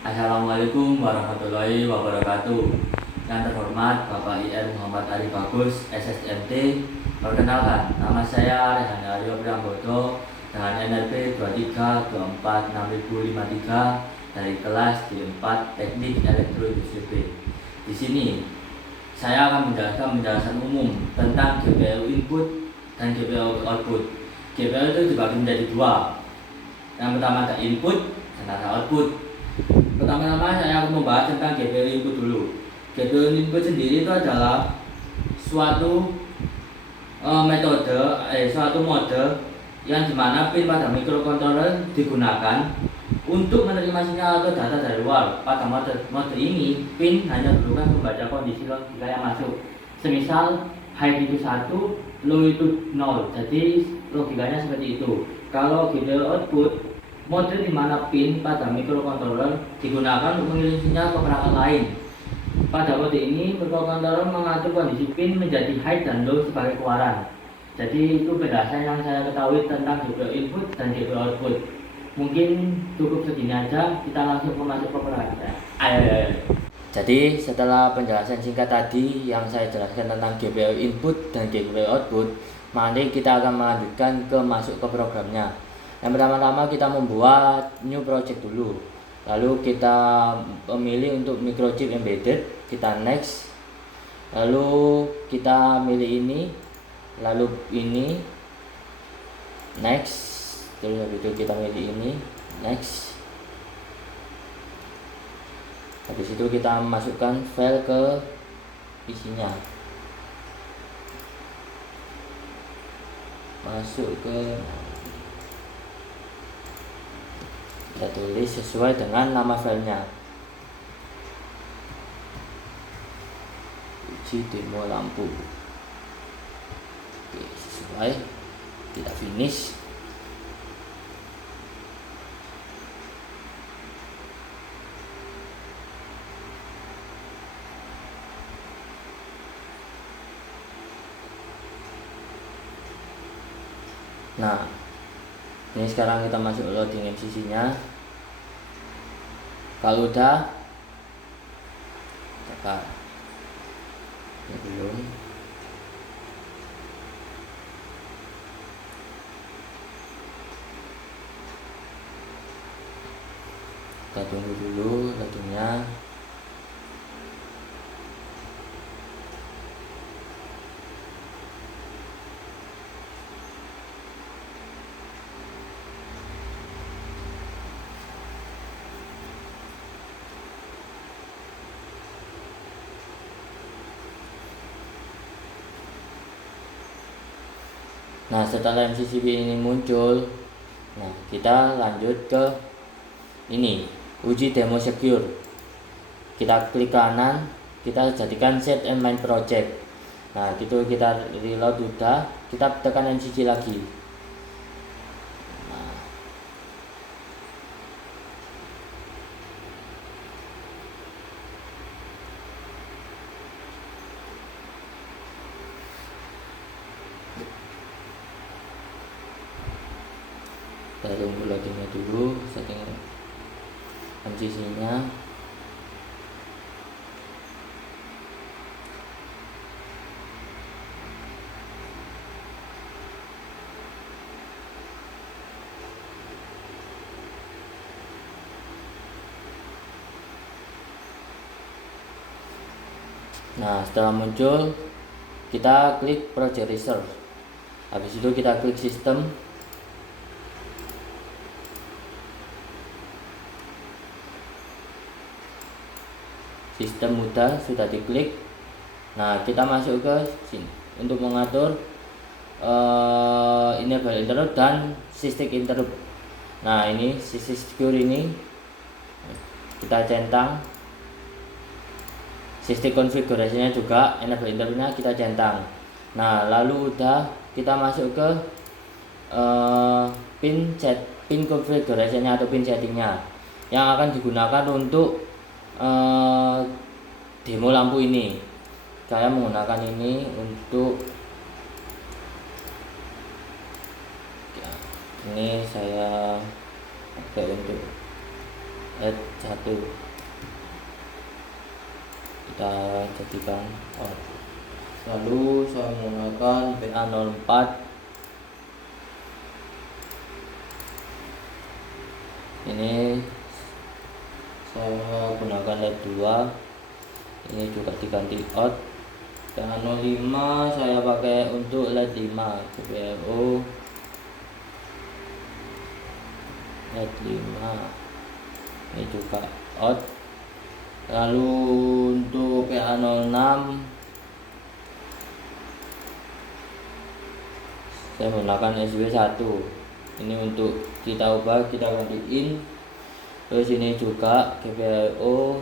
Assalamualaikum warahmatullahi wabarakatuh. Yang terhormat Bapak IR Muhammad Ali Bagus, SSMT. Perkenalkan, nama saya Rehan Aryo Priyambodo dengan NRP 23246053 dari kelas D4 Teknik Elektroindustri. Di sini saya akan menjelaskan penjelasan umum tentang GPU input dan GPU output. GPU itu dibagi menjadi dua. Yang pertama ada input dan ada output. Pertama-tama saya akan membahas tentang GPU input dulu. GPU input sendiri itu adalah suatu mode yang dimana pin pada microcontroller digunakan untuk menerima sinyal atau data dari luar. Pada mode ini, pin hanya bertugas membaca kondisi logika yang masuk. Semisal high itu 1, low itu 0. Jadi logikanya seperti itu. Kalau GPU output, mode di mana pin pada microcontroller digunakan untuk mengirim sinyal ke perangkat lain. Pada mode ini, microcontroller mengatur kondisi pin menjadi high dan low sebagai keluaran. Jadi itu penjelasan yang saya ketahui tentang GPU input dan GPU output. Mungkin cukup segini aja, kita langsung masuk ke pelajaran. Ayo. Jadi setelah penjelasan singkat tadi yang saya jelaskan tentang GPU input dan GPU output, mari kita akan melanjutkan ke masuk ke programnya. Yang pertama-tama kita membuat new project dulu. Lalu kita memilih untuk microchip embedded, kita next. Lalu kita milih ini, lalu ini, next. Terus habis itu kita milih ini, next. Habis itu kita masukkan file ke isinya. Masuk ke, kita tulis sesuai dengan nama filenya. Uji demo lampu. Oke, sesuai. Kita finish. Nah, ini sekarang kita masuk loading MCC-nya. Kalau udah, tekan. Ini belum. Kita tunggu dulu loadingnya. Nah, setelah MCCB ini muncul, nah kita lanjut ke ini, uji demo secure. Kita klik kanan, kita jadikan set and main project. Nah, gitu kita reload udah, kita tekan MCC lagi. Nah, kita tunggu loadingnya dulu, setting MCC-nya. Nah, setelah muncul, kita klik project reserve. Habis itu kita klik sistem. Sistem sudah diklik. Nah, kita masuk ke sini untuk mengatur enable interrupt dan system interrupt. Nah, ini system secure ini kita centang. Sistem konfigurasinya juga enable interruptnya kita centang. Nah, lalu udah kita masuk ke pin konfigurasinya atau pin settingnya yang akan digunakan untuk demo lampu ini. Saya menggunakan ini untuk ini saya pakai untuk LED 1 kita jadikan on. Lalu saya menggunakan PA04 ini saya gunakan LED 2, ini juga diganti out. PA05 saya pakai untuk LED 5 GPIO LED 5, ini juga out. Lalu untuk PA06 saya menggunakan SW1, ini untuk kita ubah, kita gantiin. Terus ini juga GPIO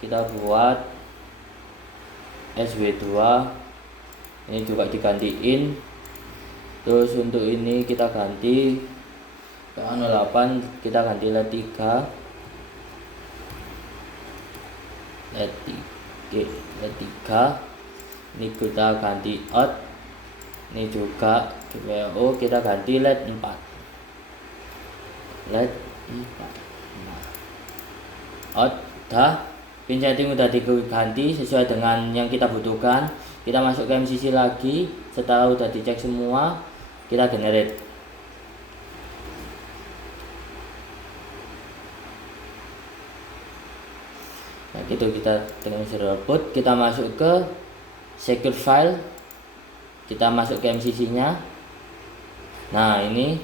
kita buat SW2, ini juga digantiin. Terus untuk ini kita ganti PA08, kita ganti LED 3 LED 3, ini kita ganti out. Ini juga GPIO kita ganti LED 4 LED 4. Out dah, pin setting udah diganti sesuai dengan yang kita butuhkan. Kita masuk ke MCC lagi. Setelah udah dicek semua, kita generate. Nah gitu, kita dengan serial port, kita masuk ke secure file, kita masuk ke MCC nya. Nah ini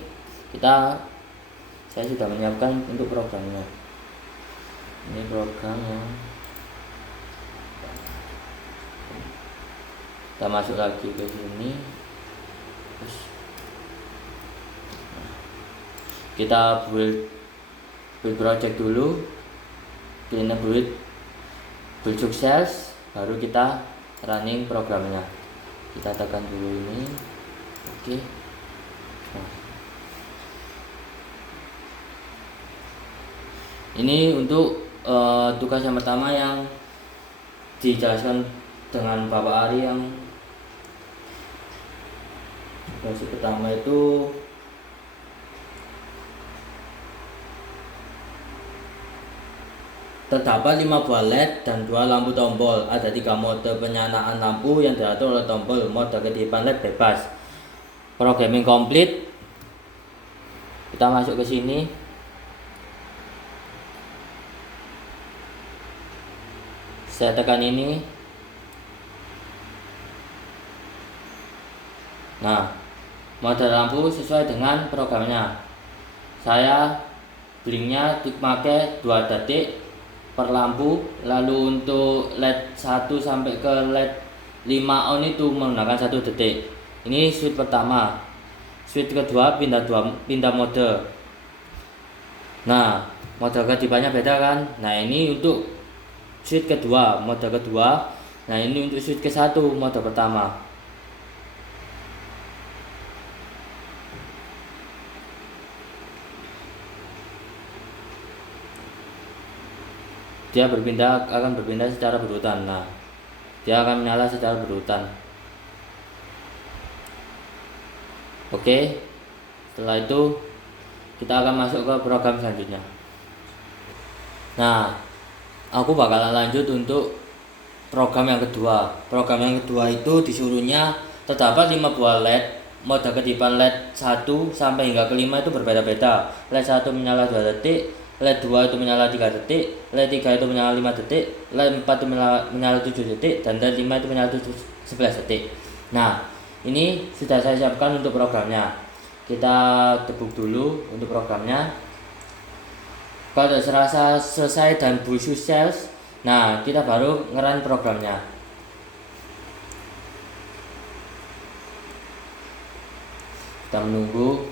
saya sudah menyiapkan untuk programnya. Ini programnya, kita masuk lagi ke sini. Terus kita build project dulu, kita build sukses, baru kita running programnya. Kita tekan dulu ini, oke. Nah, ini untuk tugas yang pertama yang dijelaskan dengan Bapak Ari. Yang tugas pertama itu terdapat 5 buah LED dan 2 lampu tombol. Ada 3 mode penyalakan lampu yang diatur oleh tombol. Mode kedipan LED bebas. Programming komplit. Kita masuk ke sini. Saya tekan ini. Nah, mode lampu sesuai dengan programnya. Saya blinknya pakai 2 detik per lampu. Lalu untuk LED 1 sampai ke LED 5 on itu menggunakan 1 detik. Ini switch pertama. Switch kedua pindah mode. Nah, mode kedipannya beda kan? Nah, ini untuk switch kedua, mode kedua. Nah, ini untuk switch ke 1, mode pertama. Dia akan berpindah secara berurutan. Nah, dia akan menyala secara berurutan. Oke, setelah itu kita akan masuk ke program selanjutnya. Nah, aku bakalan lanjut untuk program yang kedua. Program yang kedua itu disuruhnya terdapat 5 buah LED. Mode kedipan LED 1 sampai hingga ke 5 itu berbeda-beda. LED 1 menyala 2 detik, LED 2 itu menyala 3 detik, LED 3 itu menyala 5 detik, LED 4 itu menyala 7 detik, dan LED 5 itu menyala 11 detik. Nah, ini sudah saya siapkan untuk programnya. Kita debug dulu untuk programnya. Kalau serasa selesai dan bullshit sales, nah kita baru ngerun programnya. Kita menunggu.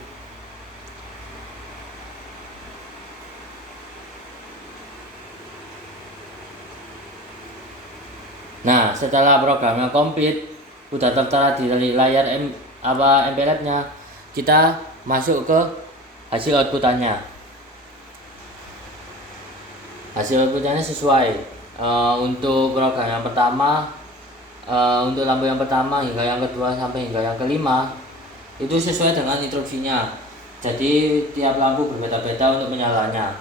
Nah, setelah programnya komplit, udah tertera di layar MPLAB-nya, kita masuk ke hasil outputannya. Hasil outputannya sesuai. Untuk program yang pertama, untuk lampu yang pertama hingga yang kedua sampai hingga yang kelima itu sesuai dengan instruksinya. Jadi tiap lampu berbeda-beda untuk menyalanya.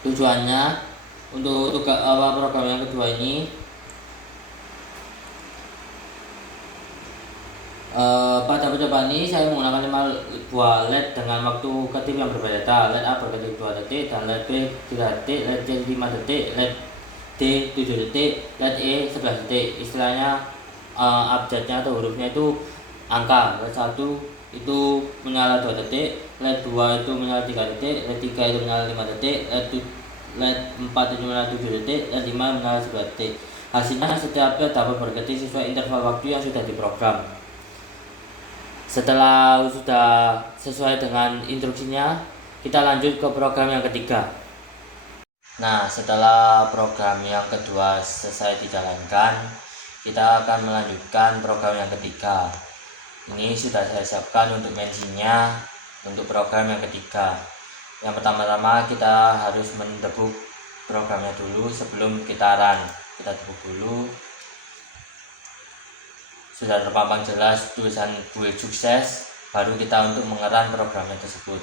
Tujuannya untuk program yang kedua ini, pada percobaan ini saya menggunakan 5 buah LED dengan waktu kedip yang berbeda. LED A berkedip 2 detik, dan LED B 3 detik, LED C 5 detik, LED D 7 detik, LED E 11 detik. Istilahnya abjadnya atau hurufnya itu angka. LED 1 itu menyala 2 detik, LED 2 itu menyala 3 detik, LED 3 itu menyala 5 detik, LED 4 itu menyala 7 detik, LED 5 menyala 11 detik. Hasilnya setiap LED dapat berkedip sesuai interval waktu yang sudah diprogram. Setelah sudah sesuai dengan instruksinya, kita lanjut ke program yang ketiga. Nah, setelah program yang kedua selesai dijalankan, kita akan melanjutkan program yang ketiga. Ini sudah saya siapkan untuk mensinya untuk program yang ketiga. Yang pertama-tama kita harus mendebug programnya dulu sebelum kita run. Kita debug dulu. Sudah terpampang jelas tulisan build sukses, baru kita untuk mengeran programnya tersebut.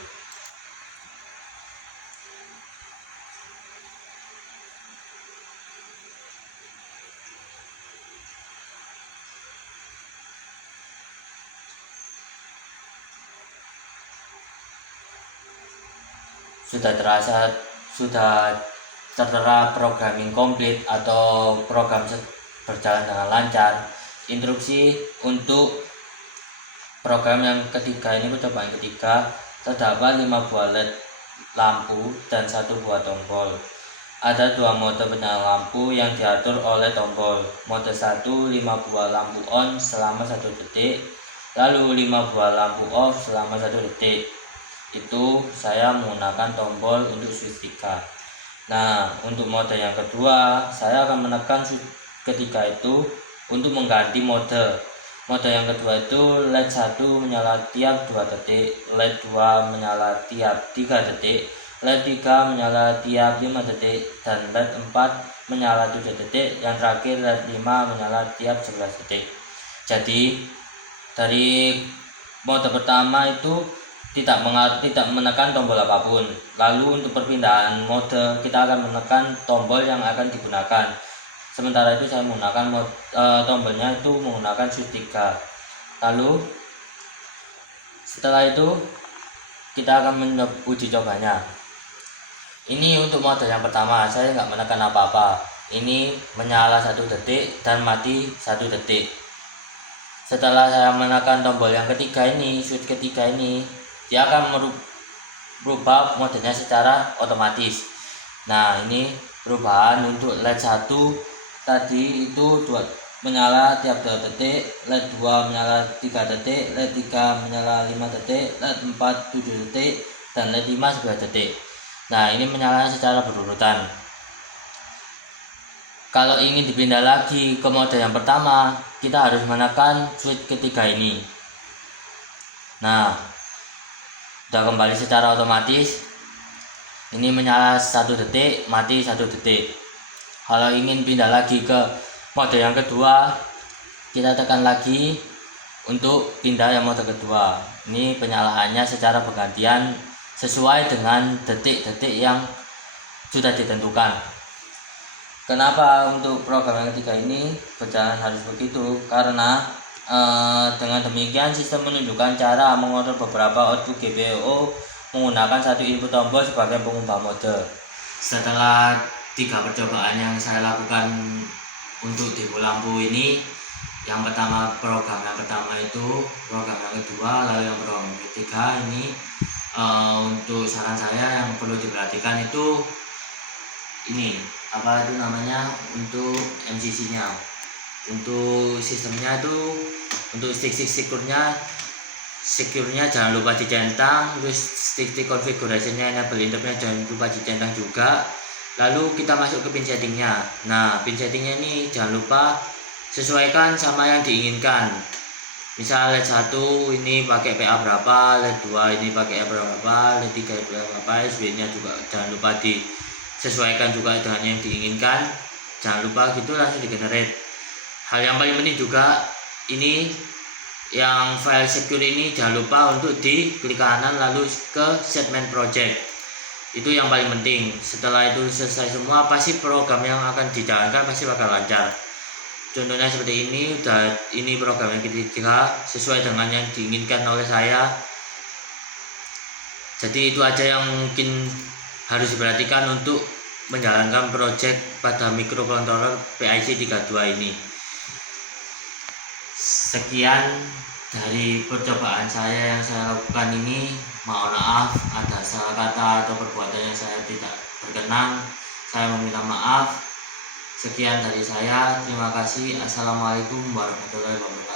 Sudah tertera programming komplit atau program berjalan dengan lancar. Instruksi untuk program yang ketiga ini, percobaan ketiga, terdapat 5 buah LED lampu dan 1 buah tombol. Ada 2 mode penyala lampu yang diatur oleh tombol. Mode 1 5 buah lampu on selama 1 detik, lalu 5 buah lampu off selama 1 detik. Itu saya menggunakan tombol untuk switch 3. Nah, untuk mode yang kedua, saya akan menekan switch ketiga itu untuk mengganti mode. Mode yang kedua itu LED 1 menyala tiap 2 detik, LED 2 menyala tiap 3 detik, LED 3 menyala tiap 5 detik, dan LED 4 menyala 7 detik. Yang terakhir LED 5 menyala tiap 11 detik. Jadi dari mode pertama itu tidak menekan tombol apapun. Lalu untuk perpindahan mode kita akan menekan tombol yang akan digunakan. Sementara itu saya menggunakan tombolnya itu menggunakan switch 3. Lalu setelah itu kita akan uji cobanya. Ini untuk mode yang pertama, saya nggak menekan apa-apa. Ini menyala 1 detik dan mati 1 detik. Setelah saya menekan tombol yang ketiga ini, switch ketiga ini, dia akan merubah modenya secara otomatis. Nah, ini perubahan untuk LED 1 tadi itu menyala tiap 2 detik, LED 2 menyala 3 detik, LED 3 menyala 5 detik, LED 4 7 detik, dan LED 5 11 detik. Nah, ini menyala secara berurutan. Kalau ingin dipindah lagi ke mode yang pertama, kita harus menekan switch ketiga ini. Nah, sudah kembali secara otomatis. Ini menyala 1 detik, mati 1 detik. Kalau ingin pindah lagi ke mode yang kedua, kita tekan lagi untuk pindah yang mode kedua. Ini penyalaannya secara bergantian sesuai dengan detik-detik yang sudah ditentukan. Kenapa untuk program yang ketiga ini berjalan harus begitu? Karena dengan demikian sistem menunjukkan cara mengontrol beberapa output GPIO menggunakan 1 input tombol sebagai pengubah mode. Setelah 3 percobaan yang saya lakukan untuk demo lampu ini, yang pertama program yang pertama itu, program yang kedua, lalu yang program yang ketiga ini, untuk saran saya yang perlu diperhatikan itu ini apa itu namanya, untuk MCC nya, untuk sistemnya itu, untuk stick secure-nya jangan lupa dicentang, terus stick configuration-nya, enable internet jangan lupa dicentang juga. Lalu kita masuk ke pin settingnya. Nah, pin settingnya ini jangan lupa sesuaikan sama yang diinginkan. Misal LED 1 ini pakai PA berapa, LED 2 ini pakai berapa, LED 3 berapa, SB nya juga jangan lupa disesuaikan juga dengan yang diinginkan. Jangan lupa gitu langsung di generate. Hal yang paling penting juga ini yang file secure ini jangan lupa untuk diklik kanan lalu ke set main project. Itu yang paling penting. Setelah itu selesai semua, pasti program yang akan dijalankan pasti bakal lancar. Contohnya seperti ini program yang ketiga sesuai dengan yang diinginkan oleh saya. Jadi itu aja yang mungkin harus diperhatikan untuk menjalankan project pada microcontroller PIC 32 ini. Sekian dari percobaan saya yang saya lakukan ini. Mohon maaf ada salah kata atau perbuatan yang saya tidak berkenan, saya meminta maaf. Sekian dari saya, terima kasih. Assalamualaikum warahmatullahi wabarakatuh.